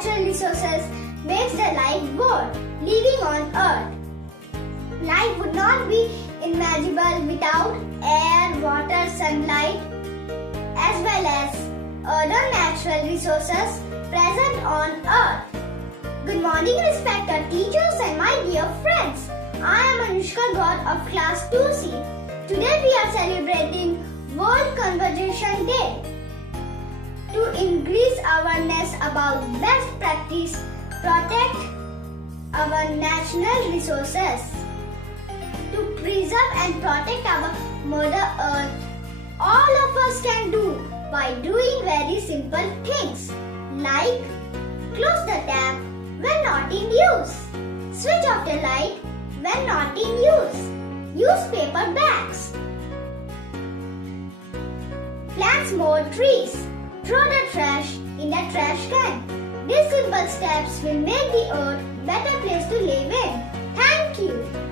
natural resources makes the life worth living on Earth. Life would not be imaginable without air, water, sunlight, as well as other natural resources present on Earth. Good morning, respected teachers and my dear friends. I am Anushka God of Class 2C. Today we are celebrating World Conservation Day. To increase awareness about best practice, protect our natural resources. To preserve and protect our Mother Earth, all of us can do by doing very simple things like close the tap when not in use, switch off the light when not in use paper bags, plant more trees, throw the trash in the trash can. These simple steps will make the earth a better place to live in. Thank you.